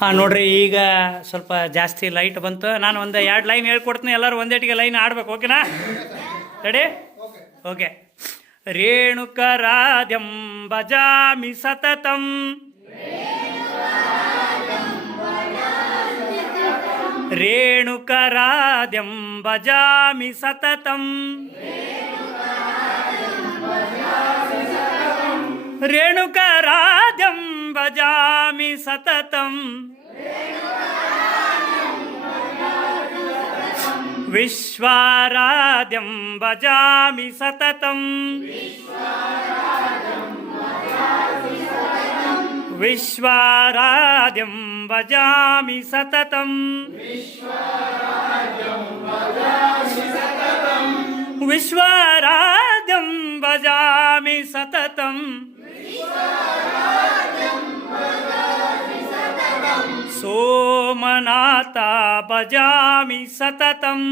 ಹಾಂ, ನೋಡ್ರಿ, ಈಗ ಸ್ವಲ್ಪ ಜಾಸ್ತಿ ಲೈಟ್ ಬಂತು. ನಾನು ಒಂದು ಎರಡು ಲೈನ್ ಹೇಳ್ಕೊಡ್ತೀನಿ. ಎಲ್ಲರೂ ಒಂದೇಟಿಗೆ ಲೈನ್ ಆಡ್ಬೇಕು ಓಕೆನಾ ರೆಡಿ ಓಕೆ ರೇಣುಕರಾದ್ಯಂ ಭಜಾಮಿ ಸತತಂ. ರೇಣುಕರಾದ್ಯಂ ಭಜಾಮಿ ಸತತಂ. ರೇಣುಕರಾದ್ಯಂ ಭಜಾಮಿ ಸತತಂ. విశ్వారాద్యం భజామి సతతం విశ్వారాద్యం భజామి సతతం విశ్వారాద్యం భజామి సతతం सोमनाता भजामि सततम्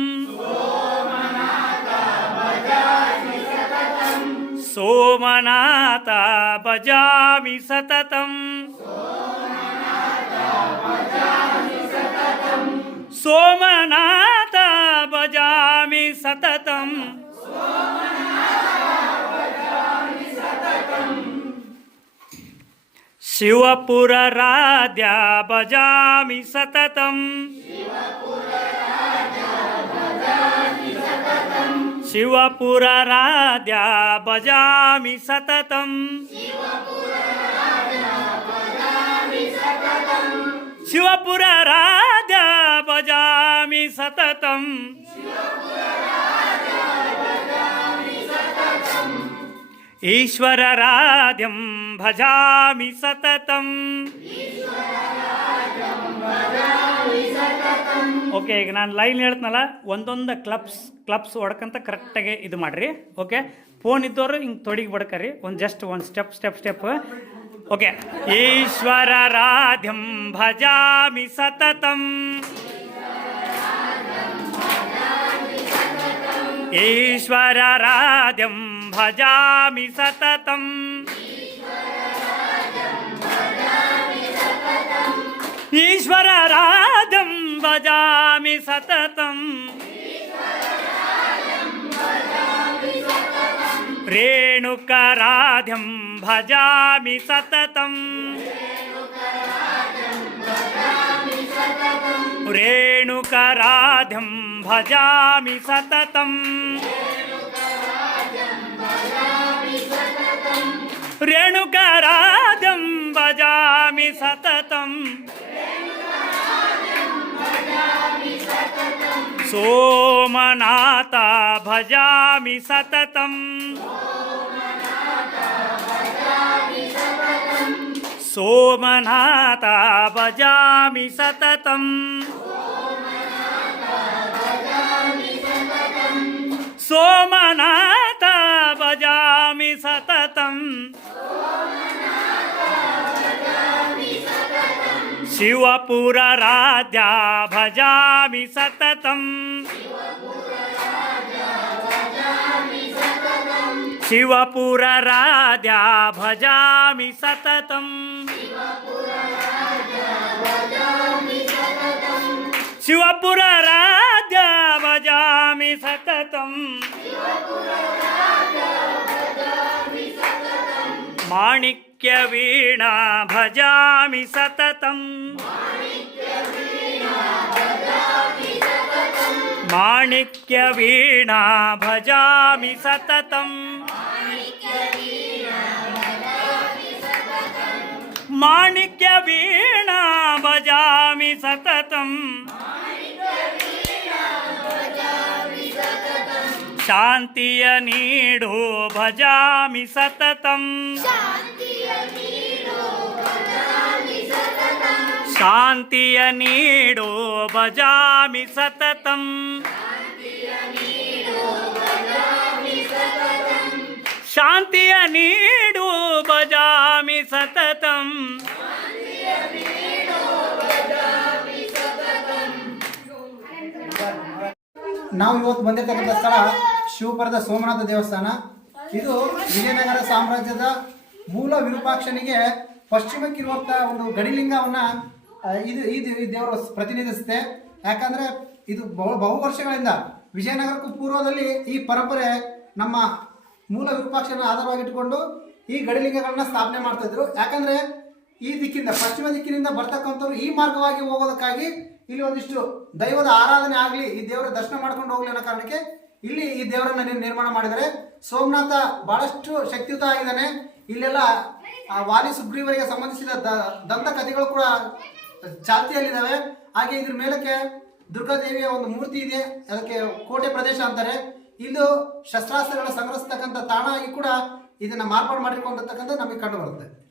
सोमनाता भजामि सततम् सोमनाता भजामि सततम् शिवपुरराध्या भजामि सततम्। शिवपुरराध्या भजामि सततम्। शिवपुरराध्या भजामि सततम्। ಈಶ್ವರರಾಧ್ಯಂ ಭಜಾಮಿ ಸತತಂ ಓಕೆ ಈಗ ನಾನು ಲೈನ್ ಹೇಳ್ತನಲ್ಲ, ಒಂದೊಂದು ಕ್ಲಬ್ಸ್ ಕ್ಲಬ್ಸ್ ಹೊಡ್ಕಂತ ಕರೆಕ್ಟಾಗಿ ಇದು ಮಾಡಿರಿ. ಓಕೆ ಫೋನ್ ಇದ್ದವರು ಹಿಂಗೆ ತೊಡಿಗೆ ಬಡ್ಕರಿ. ಒಂದು ಜಸ್ಟ್ ಒಂದು ಸ್ಟೆಪ್ ಸ್ಟೆಪ್ ಸ್ಟೆಪ್ ಓಕೆ ಈಶ್ವರರಾಧ್ಯಂ ಭಜಾಮಿ ಸತತಂ. ಈಶ್ವರರಾಧ್ಯಂ भजामि सततम्। ईश्वरराजं भजामि सततम्। रेणुकराध्यं भजामि सततम्। रेणुकराध्यं भजा सततम्। रेणुकराजं भजामि सततं सोमनाता भजामि सततं सोमनाता भजामि सततम्। सोमनाता भजामि सततम्। शिवपुरराध्या भजामि सततम्। शिवपुरराध्या भजामि सततम्। शिवपुर माणिक्यवीणा भजामि सततं माणिक्यवीणा भजामि सततं माणिक्यवीणा भजामि सततम्। ಶಾಂತಿಯ ನೀಡು ಭಜಾಮಿ ಸತತಂ. ಶಾಂತಿಯ ನೀಡು ಭಜಾಮಿ ಸತತಂ. ಶಾಂತಿಯ ನೀಡು ಭಜಾಮಿ ಸತತಂ. ನಾವು ಇವತ್ತು ಬಂದಿರತಕ್ಕಂಥ ಸ್ಥಳ ಶಿವಪುರದ ಸೋಮನಾಥ ದೇವಸ್ಥಾನ. ಇದು ವಿಜಯನಗರ ಸಾಮ್ರಾಜ್ಯದ ಮೂಲ ವಿರೂಪಾಕ್ಷನಿಗೆ ಪಶ್ಚಿಮಕ್ಕಿರುವಂಥ ಒಂದು ಗಡಿಲಿಂಗವನ್ನ ಇದು ಈ ದೇವರು ಪ್ರತಿನಿಧಿಸುತ್ತೆ. ಯಾಕಂದ್ರೆ ಇದು ಬಹು ಬಹು ವರ್ಷಗಳಿಂದ ವಿಜಯನಗರಕ್ಕೂ ಪೂರ್ವದಲ್ಲಿ ಈ ಪರಂಪರೆ ನಮ್ಮ ಮೂಲ ವಿರೂಪಾಕ್ಷನ ಆಧಾರವಾಗಿಟ್ಟುಕೊಂಡು ಈ ಗಡಿಲಿಂಗಗಳನ್ನ ಸ್ಥಾಪನೆ ಮಾಡ್ತಾ ಇದ್ರು. ಯಾಕಂದ್ರೆ ಈ ದಿಕ್ಕಿಂದ, ಪಶ್ಚಿಮ ದಿಕ್ಕಿನಿಂದ ಬರ್ತಕ್ಕಂಥವ್ರು ಈ ಮಾರ್ಗವಾಗಿ ಹೋಗೋದಕ್ಕಾಗಿ ಇಲ್ಲಿ ಒಂದಿಷ್ಟು ದೈವದ ಆರಾಧನೆ ಆಗಲಿ, ಈ ದೇವರ ದರ್ಶನ ಮಾಡ್ಕೊಂಡು ಹೋಗ್ಲಿ ಅನ್ನೋ ಕಾರಣಕ್ಕೆ ಇಲ್ಲಿ ಈ ದೇವರನ್ನ ನಿರ್- ನಿರ್ಮಾಣ ಮಾಡಿದರೆ ಸೋಮನಾಥ ಬಹಳಷ್ಟು ಶಕ್ತಿಯುತ ಆಗಿದ್ದಾನೆ. ಇಲ್ಲೆಲ್ಲ ಆ ವಾಲಿ ಸುಗ್ರೀವರಿಗೆ ಸಂಬಂಧಿಸಿದ ದಂತ ಕಥೆಗಳು ಕೂಡ ಚಾಲ್ತಿಯಲ್ಲಿದ್ದಾವೆ ಹಾಗೆ ಇದ್ರ ಮೇಲಕ್ಕೆ ದುರ್ಗಾದೇವಿಯ ಒಂದು ಮೂರ್ತಿ ಇದೆ. ಅದಕ್ಕೆ ಕೋಟೆ ಪ್ರದೇಶ ಅಂತಾರೆ. ಇದು ಶಸ್ತ್ರಾಸ್ತ್ರಗಳ ಸಂಗ್ರಹಿಸ್ತಕ್ಕಂಥ ತಾಣ ಆಗಿ ಕೂಡ ಇದನ್ನ ಮಾರ್ಪಾಡು ಮಾಡಿಕೊಂಡಿರ್ತಕ್ಕಂಥ ನಮಗೆ ಕಂಡು ಬರುತ್ತೆ.